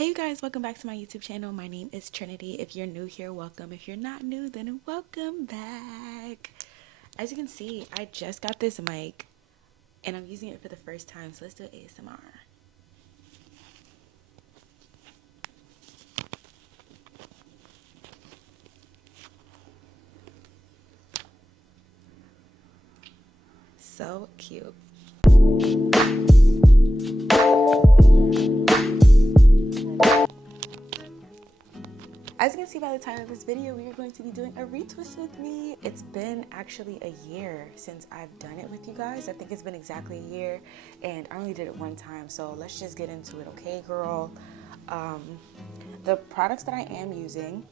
Hey you guys, welcome back to my YouTube channel. My name is Trinity. If you're new here, welcome. If you're not new, then welcome back. As you can see, I just got this mic and I'm using it for the first time, so let's do ASMR. So cute. As you can see by the title of this video, we are going to be doing a retwist with me. It's been actually a year since I've done it with you guys. I think it's been exactly a year, and I only did it one time, so let's just get into it, okay, girl? The products that I am using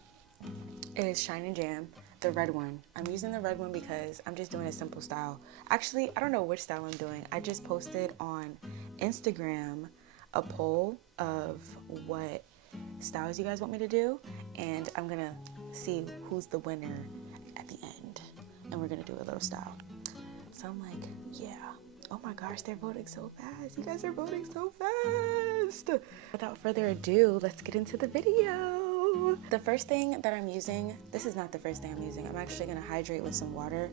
is Shine and Jam, the red one. I'm using the red one because I'm just doing a simple style. Actually, I don't know which style I'm doing. I just posted on Instagram a poll of what styles you guys want me to do, and I'm gonna see who's the winner at the end, and we're gonna do a little style. So I'm like, yeah. Oh my gosh, they're voting so fast. You guys are voting so fast. Without further ado, let's get into the video. The first thing that I'm using, this is not the first thing I'm using. I'm actually gonna hydrate with some water.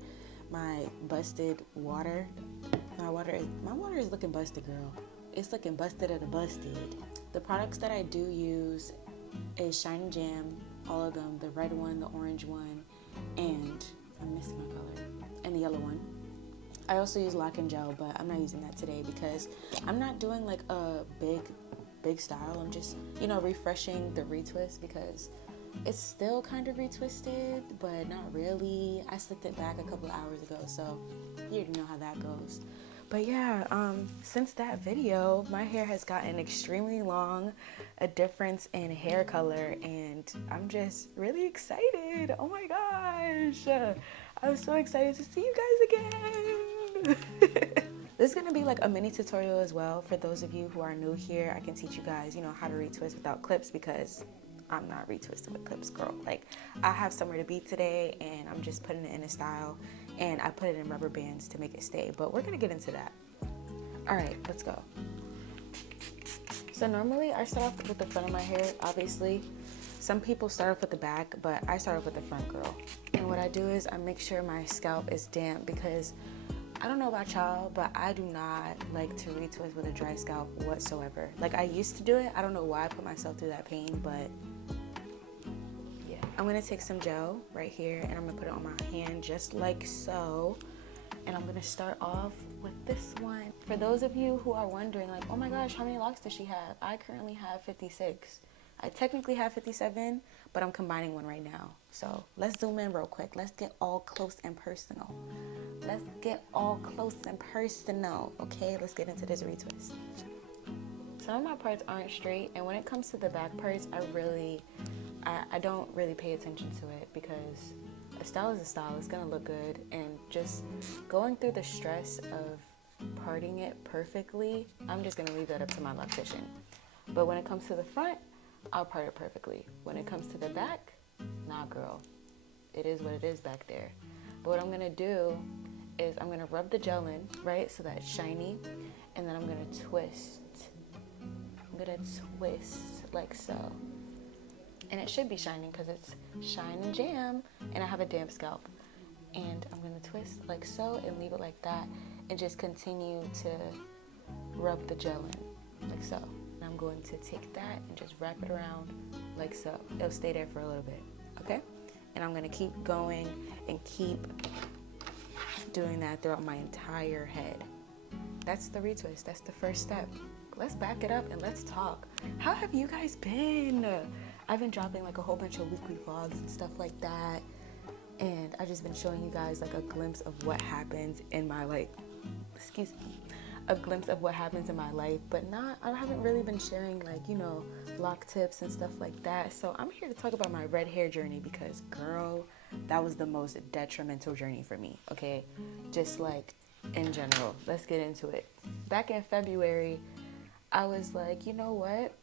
My busted water. My water is looking busted, girl. It's looking busted at a busted. The products that I do use is Shine and Jam, all of them, the red one, the orange one, and I'm missing my color, and the yellow one. I also use Lock and Gel, but I'm not using that today because I'm not doing like a big style. I'm just, refreshing the retwist because it's still kind of retwisted, but not really. I slicked it back a couple of hours ago, so you already know how that goes. But yeah, since that video, my hair has gotten extremely long, a difference in hair color, and I'm just really excited. Oh my gosh. I'm so excited to see you guys again. This is going to be like a mini tutorial as well. For those of you who are new here, I can teach you guys, how to retwist without clips because I'm not retwisting with clips, girl. Like, I have somewhere to be today, and I'm just putting it in a style, and I put it in rubber bands to make it stay, but we're gonna get into that. All right, let's go. So normally I start off with the front of my hair, obviously. Some people start off with the back, but I start off with the front, girl. And what I do is I make sure my scalp is damp because I don't know about y'all, but I do not like to retwist with a dry scalp whatsoever. Like, I used to do it. I don't know why I put myself through that pain, but yeah. I'm gonna take some gel right here and I'm gonna put it on my hand just like so. And I'm gonna start off with this one. For those of you who are wondering, like, oh my gosh, how many locks does she have? I currently have 56. I technically have 57, but I'm combining one right now. So let's zoom in real quick. Let's get all close and personal. Let's get all close and personal, okay? Let's get into this retwist. Some of my parts aren't straight, and when it comes to the back parts, I don't really pay attention to it because a style is a style. It's gonna look good, and just going through the stress of parting it perfectly, I'm just gonna leave that up to my loctician. But when it comes to the front, I'll part it perfectly. When it comes to the back, nah, girl. It is what it is back there. But what I'm gonna do is I'm gonna rub the gel in, right, so that it's shiny, and then I'm gonna twist. I'm gonna twist like so. And it should be shining because it's Shine and Jam, and I have a damp scalp. And I'm gonna twist like so and leave it like that, and just continue to rub the gel in, like so. And I'm going to take that and just wrap it around like so. It'll stay there for a little bit, okay? And I'm gonna keep going and keep doing that throughout my entire head. That's the retwist. That's the first step. Let's back it up and let's talk. How have you guys been? I've been dropping like a whole bunch of weekly vlogs and stuff like that, and I've just been showing you guys like a glimpse of what happens in my life. A glimpse of what happens in my life, but I haven't really been sharing like, lock tips and stuff like that. So I'm here to talk about my red hair journey because, girl, that was the most detrimental journey for me, okay? Just like in general. Let's get into it. Back in February, I was like, you know what?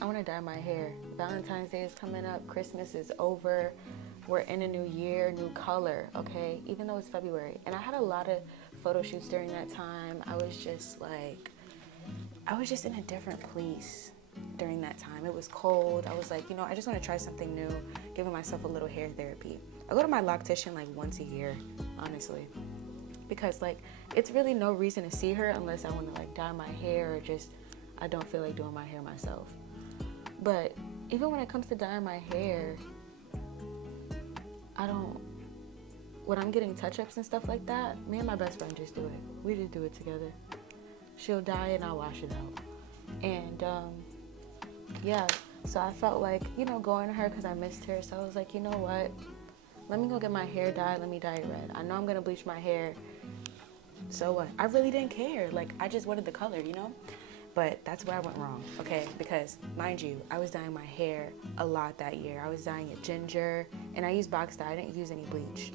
I want to dye my hair. Valentine's Day is coming up. Christmas is over. We're in a new year, new color, okay? Even though it's February. And I had a lot of photo shoots during that time. I was just in a different place. during that time. It was cold. I was like, you know, I just want to try something new, giving myself a little hair therapy. I go to my loctician like once a year, honestly, because like it's really no reason to see her unless I want to like dye my hair or just I don't feel like doing my hair myself. But even when it comes to dyeing my hair, when I'm getting touch-ups and stuff like that, me and my best friend just do it. We just do it together. She'll dye it and I'll wash it out. And yeah, so I felt like, you know, going to her because I missed her. So I was like, you know what? Let me go get my hair dyed. Let me dye it red. I know I'm going to bleach my hair. So what? I really didn't care. Like, I just wanted the color, you know? But that's where I went wrong, okay? Because, mind you, I was dyeing my hair a lot that year. I was dyeing it ginger, and I used box dye. I didn't use any bleach.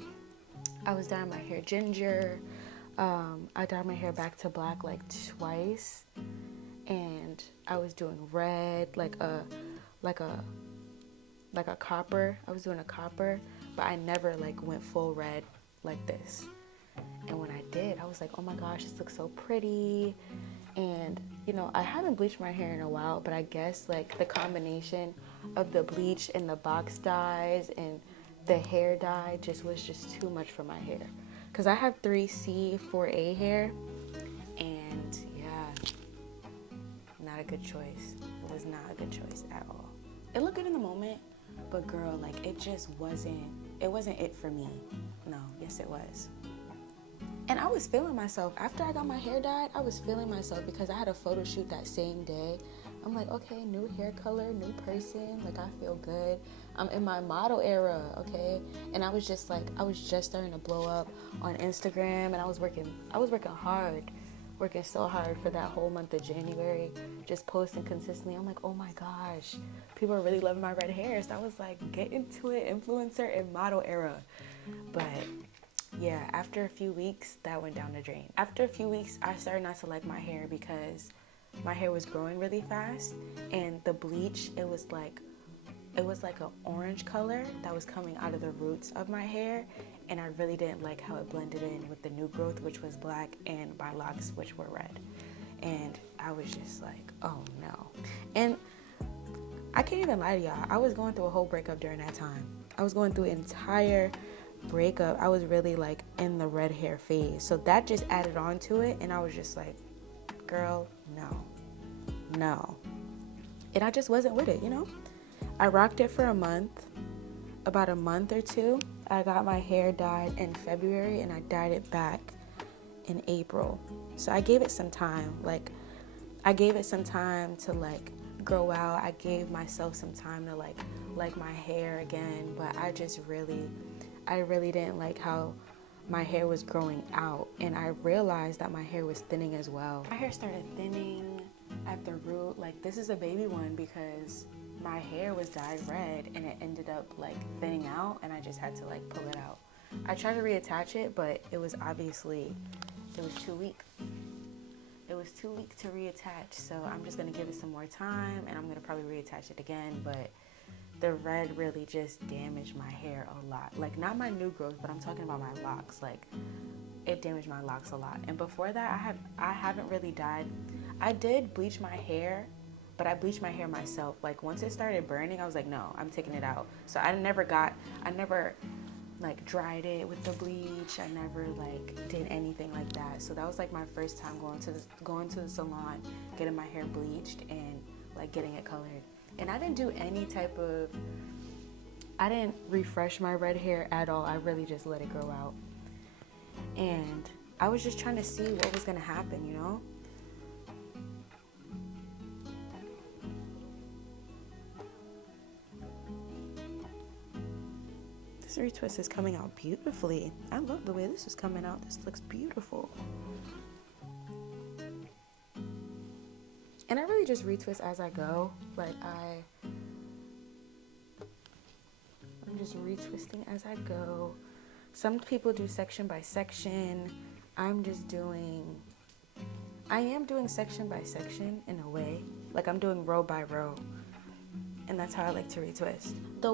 I was dyeing my hair ginger. I dyed my hair back to black like twice. And I was doing red, like a copper. I was doing a copper, but I never like went full red like this. And when I did, I was like, oh my gosh, this looks so pretty. And you know, I haven't bleached my hair in a while, but I guess like the combination of the bleach and the box dyes and the hair dye was just too much for my hair. Cause I have 3C, 4A hair, and yeah, not a good choice. It was not a good choice at all. It looked good in the moment, but girl, like it just wasn't it for me. No, yes it was. And I was feeling myself. After I got my hair dyed, I was feeling myself because I had a photo shoot that same day. I'm like, okay, new hair color, new person. Like, I feel good. I'm in my model era, okay? And I was just starting to blow up on Instagram, and I was working hard, working so hard for that whole month of January, just posting consistently. I'm like, oh my gosh, people are really loving my red hair. So I was like, get into it, influencer and model era. But yeah, after a few weeks, that went down the drain. After a few weeks, I started not to like my hair because my hair was growing really fast, and the bleach, it was like an orange color that was coming out of the roots of my hair, and I really didn't like how it blended in with the new growth, which was black, and my locks, which were red. And I was just like, oh no. And I can't even lie to y'all, I was going through a whole breakup during that time. I was going through an entire breakup. I was really like in the red hair phase, so that just added on to it, and I was just like, girl, no. And I just wasn't with it, you know? I rocked it for a month, about a month or two. I got my hair dyed in February, and I dyed it back in April. So I gave it some time. I gave it some time to like grow out. I gave myself some time to like my hair again, but I really didn't like how my hair was growing out, and I realized that my hair was thinning as well. My hair started thinning at the root. Like, this is a baby one because my hair was dyed red and it ended up like thinning out, and I just had to like pull it out. I tried to reattach it, but it was too weak. It was too weak to reattach, so I'm just gonna give it some more time, and I'm gonna probably reattach it again. But the red really just damaged my hair a lot. Like, not my new growth, but I'm talking about my locks. Like, it damaged my locks a lot. And before that, I haven't really dyed. I did bleach my hair, but I bleached my hair myself. Like, once it started burning, I was like, no, I'm taking it out. So I never like dried it with the bleach. I never like did anything like that. So that was like my first time going to the salon, getting my hair bleached and like getting it colored. And I didn't do I didn't refresh my red hair at all. I really just let it grow out. And I was just trying to see what was gonna happen, you know? This retwist is coming out beautifully. I love the way this is coming out. This looks beautiful. And I really just retwist as I go. Like, I'm just retwisting as I go. Some people do section by section. I am doing section by section in a way. Like, I'm doing row by row. And that's how I like to retwist. The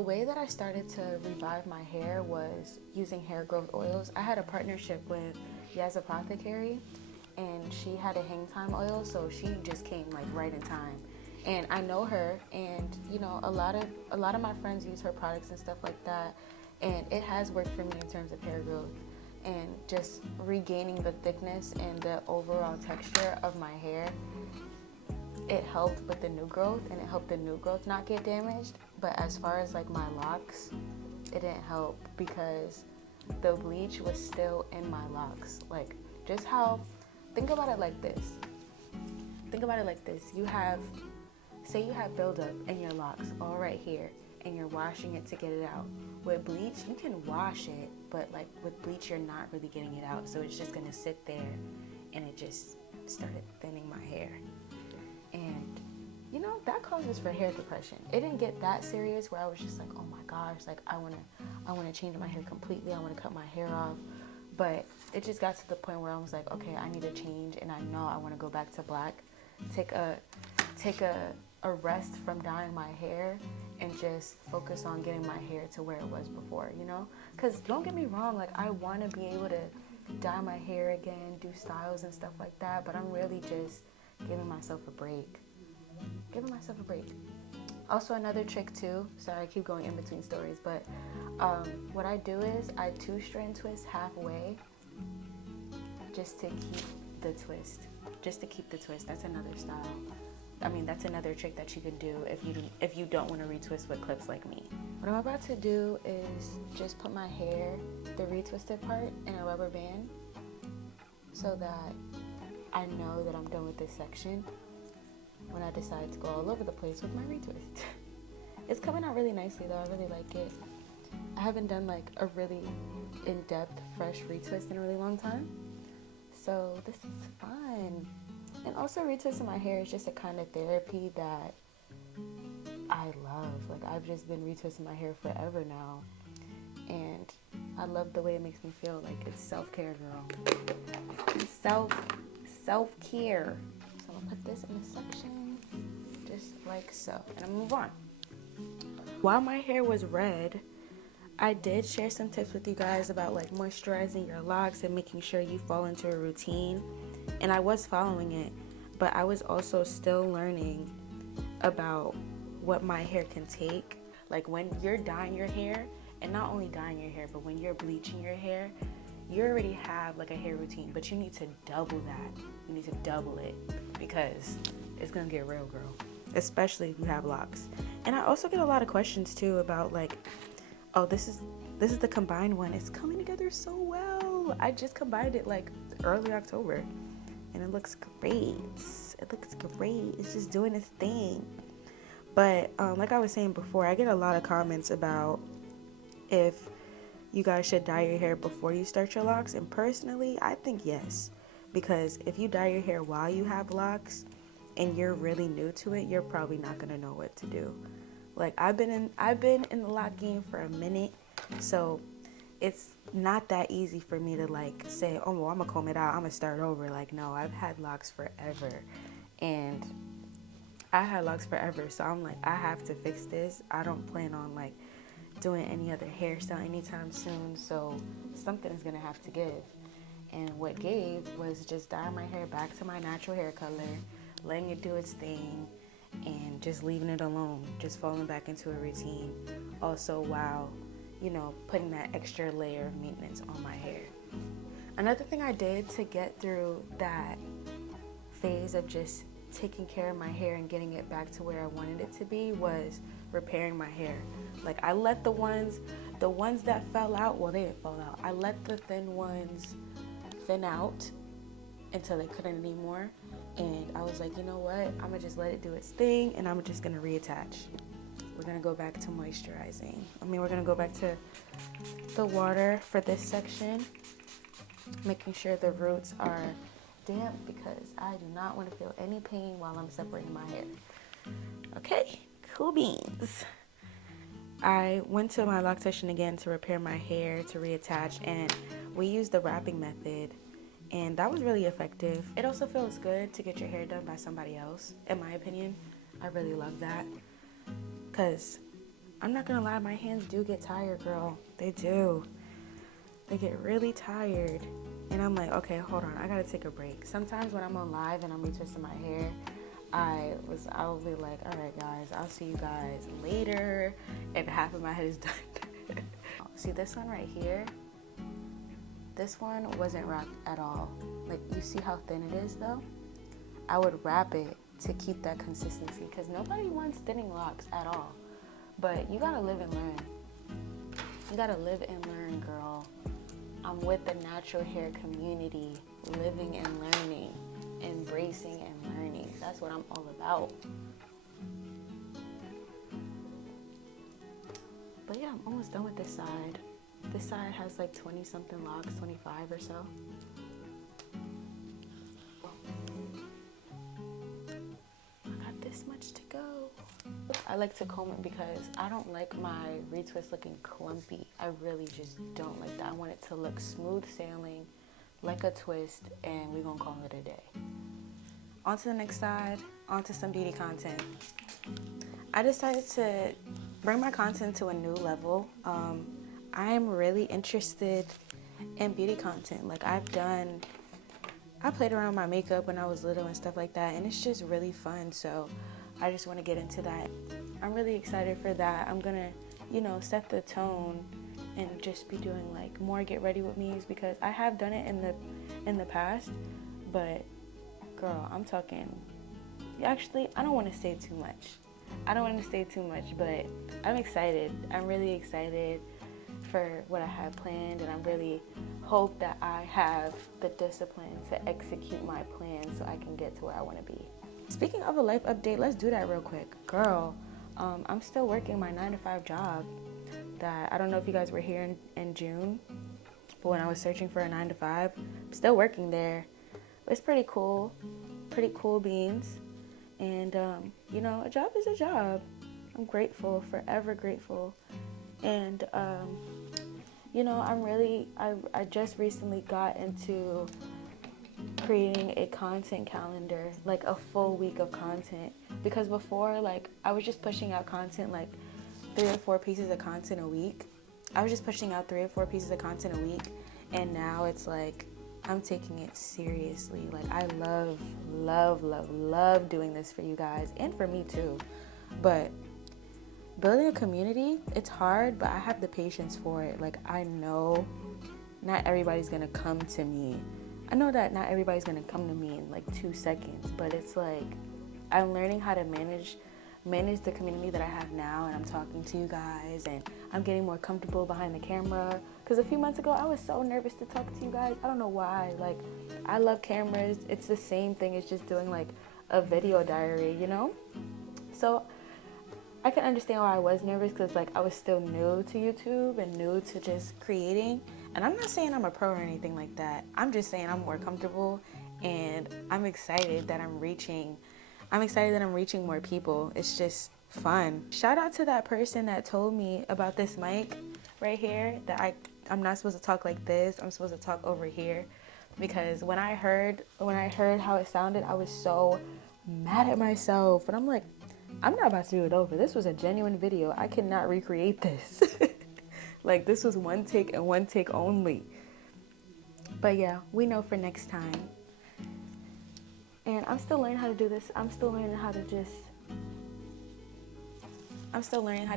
way that I started to revive my hair was using hair growth oils. I had a partnership with Yaz Apothecary, and she had a hang time oil, so she just came like right in time. And I know her, and you know, a lot of my friends use her products and stuff like that, and it has worked for me in terms of hair growth and just regaining the thickness and the overall texture of my hair. It helped with the new growth, and it helped the new growth not get damaged. But as far as like my locks, it didn't help because the bleach was still in my locks. Like, just how, think about it like this. You have, say you have buildup in your locks all right here, and you're washing it to get it out. With bleach, you can wash it, but like with bleach, you're not really getting it out. So it's just gonna sit there, and it just started thinning my hair. And you know, that causes for hair depression. It didn't get that serious where I was just like, oh my gosh, like I wanna change my hair completely. I wanna cut my hair off. But it just got to the point where I was like, okay, I need to change, and I know I wanna go back to black. Take a rest from dyeing my hair and just focus on getting my hair to where it was before, you know? Because don't get me wrong, like I wanna be able to dye my hair again, do styles and stuff like that, but I'm really just giving myself a break. Also, another trick too, sorry I keep going in between stories, but what I do is I 2-strand twist halfway just to keep the twist. That's another style. I mean, that's another trick that you can do if you don't want to retwist with clips like me. What I'm about to do is just put my hair, the retwisted part, in a rubber band so that I know that I'm done with this section when I decide to go all over the place with my retwist. It's coming out really nicely though, I really like it. I haven't done like a really in-depth fresh retwist in a really long time, so this is fun. And also, retwisting my hair is just a kind of therapy that I love. Like, I've just been retwisting my hair forever now, and I love the way it makes me feel. Like, it's self-care, girl. Self-care. So I'm gonna put this in a section, just like so, and I'm gonna move on. While my hair was red, I did share some tips with you guys about like moisturizing your locks and making sure you fall into a routine. And I was following it, but I was also still learning about what my hair can take. Like when you're dyeing your hair, and not only dyeing your hair, but when you're bleaching your hair, you already have like a hair routine, but you need to double that. You need to double it because it's gonna get real, girl, especially if you have locks. And I also get a lot of questions too about like, oh, this is the combined one. It's coming together so well. I just combined it like early October. And it looks great. It's just doing its thing. But like I was saying before, I get a lot of comments about if you guys should dye your hair before you start your locks. And personally, I think yes. Because if you dye your hair while you have locks and you're really new to it, you're probably not gonna know what to do. Like I've been in the lock game for a minute, so it's not that easy for me to like say, oh, well, I'm gonna comb it out, I'm gonna start over. Like, no, I've had locks forever, so I'm like, I have to fix this. I don't plan on like doing any other hairstyle anytime soon, so something is gonna have to give. And what gave was just dyeing my hair back to my natural hair color, letting it do its thing, and just leaving it alone, just falling back into a routine. Also, while you know, putting that extra layer of maintenance on my hair. Another thing I did to get through that phase of just taking care of my hair and getting it back to where I wanted it to be was repairing my hair. Like I let the ones that fell out, well, they didn't fall out. I let the thin ones thin out until they couldn't anymore. And I was like, you know what? I'm gonna just let it do its thing, and I'm just gonna reattach. We're gonna go back to moisturizing. We're gonna go back to the water for this section, making sure the roots are damp because I do not want to feel any pain while I'm separating my hair. Okay, cool beans. I went to my lock session again to repair my hair, to reattach, and we used the wrapping method, and that was really effective. It also feels good to get your hair done by somebody else, in my opinion. I really love that. Because I'm not gonna lie, my hands do get tired, girl. They do. They get really tired. And I'm like, okay, hold on, I gotta take a break. Sometimes when I'm on live and I'm retwisting my hair, I'll be like, all right guys, I'll see you guys later, and half of my head is done. See this one right here? This one wasn't wrapped at all. Like, you see how thin it is though? I would wrap it to keep that consistency, because nobody wants thinning locks at all. But you gotta live and learn. You gotta live and learn, girl. I'm with the natural hair community, living and learning, embracing and learning. That's what I'm all about. But yeah, I'm almost done with this side. This side has like 20 something locks, 25 or so. I got this much to go. I like to comb it because I don't like my retwist looking clumpy. I really just don't like that. I want it to look smooth sailing, like a twist, and we're gonna call it a day. On to the next side, on to some beauty content. I decided to bring my content to a new level. I'm really interested in beauty content. Like, I played around with my makeup when I was little and stuff like that, and it's just really fun. So I just want to get into that. I'm really excited for that. I'm gonna, set the tone and just be doing like more get ready with me's, because I have done it in the past, but girl, I'm talking. Actually, I don't want to say too much. But I'm excited. I'm really excited for what I have planned, and I really hope that I have the discipline to execute my plan so I can get to where I want to be. Speaking of a life update, let's do that real quick. Girl, I'm still working my 9-to-5 job that I don't know if you guys were here in June, but when I was searching for a 9-to-5, I'm still working there. It's pretty cool beans. And, a job is a job. I'm grateful, forever grateful. And, I just recently got into creating a content calendar, like a full week of content. Because before, like, I was just pushing out content, like 3 or 4 pieces of content a week. And now it's like, I'm taking it seriously. Like, I love doing this for you guys and for me too. But building a community, it's hard, but I have the patience for it. Like, I know not everybody's gonna come to me. I know that not everybody's gonna come to me in like 2 seconds, but it's like, I'm learning how to manage the community that I have now, and I'm talking to you guys, and I'm getting more comfortable behind the camera. Because a few months ago, I was so nervous to talk to you guys. I don't know why. Like, I love cameras. It's the same thing as just doing like a video diary, So I can understand why I was nervous, because like I was still new to YouTube and new to just creating. And I'm not saying I'm a pro or anything like that. I'm just saying I'm more comfortable, and I'm excited that I'm reaching more people. It's just fun. Shout out to that person that told me about this mic right here, that I'm not supposed to talk like this. I'm supposed to talk over here. Because when I heard how it sounded, I was so mad at myself. But I'm like, I'm not about to do it over. This was a genuine video. I cannot recreate this. Like, this was one take and one take only. But yeah, we know for next time. And I'm still learning how to do this. I'm still learning how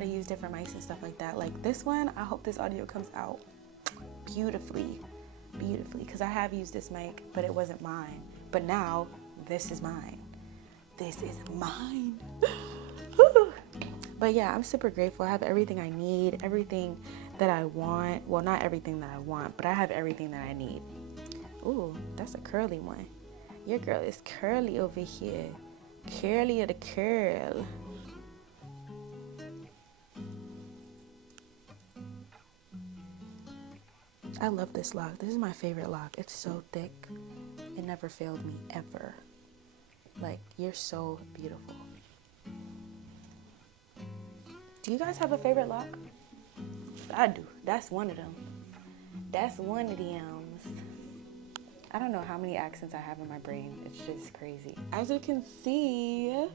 to use different mics and stuff like that. Like this one, I hope this audio comes out beautifully. Because I have used this mic, but it wasn't mine. But now, this is mine. But yeah, I'm super grateful. I have everything I need, everything that I want. Well, not everything that I want, but I have everything that I need. Ooh, that's a curly one. Your girl is curly over here. Curly of the curl. I love this lock. This is my favorite lock. It's so thick. It never failed me, ever. Like, you're so beautiful. Do you guys have a favorite lock? I do. That's one of them. I don't know how many accents I have in my brain. It's just crazy. As you can see,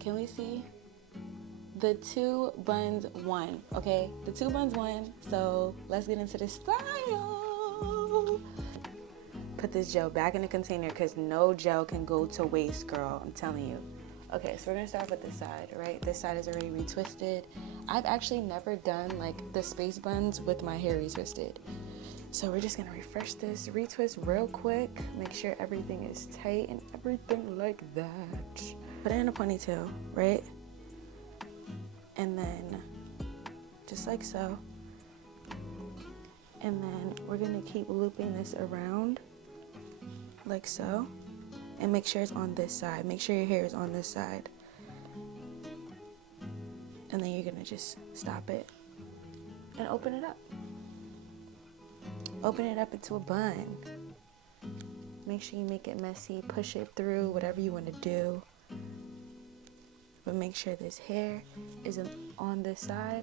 can we see? The 2 buns won, okay? The 2 buns won, so let's get into the style. put this gel back in the container because no gel can go to waste, girl. I'm telling you. Okay, so we're gonna start with this side, right? This side is already retwisted. I've actually never done like the space buns with my hair retwisted. So we're just gonna refresh this, retwist real quick, make sure everything is tight and everything like that. Put it in a ponytail, right? And then just like so. And then we're gonna keep looping this around like so. And make sure it's on this side. Make sure your hair is on this side. And then you're gonna just stop it and open it up. Open it up into a bun. Make sure you make it messy, push it through, whatever you want to do. But make sure this hair is on this side,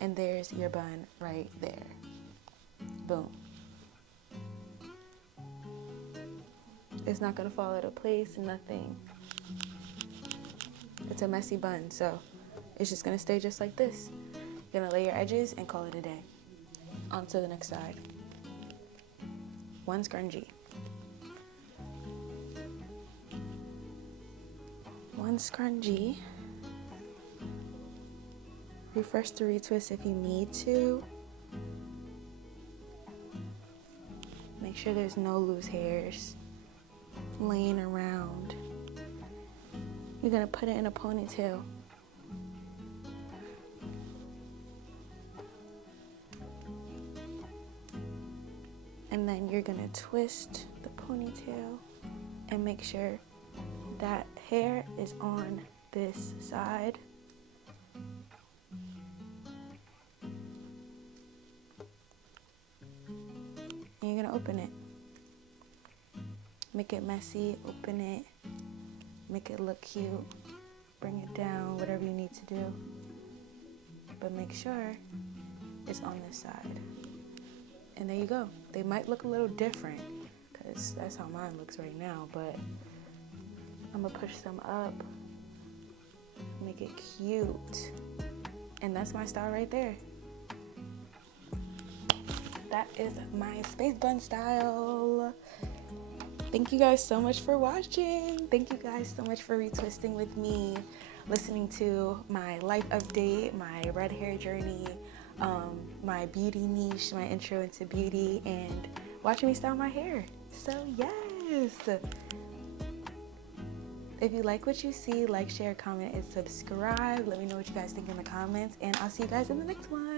and there's your bun right there. Boom. It's not gonna fall out of place, nothing. It's a messy bun, so it's just gonna stay just like this. You're gonna lay your edges and call it a day. On to the next side. One scrunchie. One scrunchie. Refresh the retwist if you need to. Make sure there's no loose hairs laying around. You're gonna put it in a ponytail. And then you're gonna twist the ponytail and make sure that hair is on this side. And you're gonna open it. Make it messy, open it, make it look cute, bring it down, whatever you need to do. But make sure it's on this side. And there you go. They might look a little different because that's how mine looks right now, but I'm gonna push some up, make it cute. And that's my style right there. That is my space bun style. Thank you guys so much for watching. Thank you guys so much for retwisting with me, listening to my life update, my red hair journey, my beauty niche, my intro into beauty, and watching me style my hair. So yes. If you like what you see, like, share, comment, and subscribe. Let me know what you guys think in the comments, and I'll see you guys in the next one.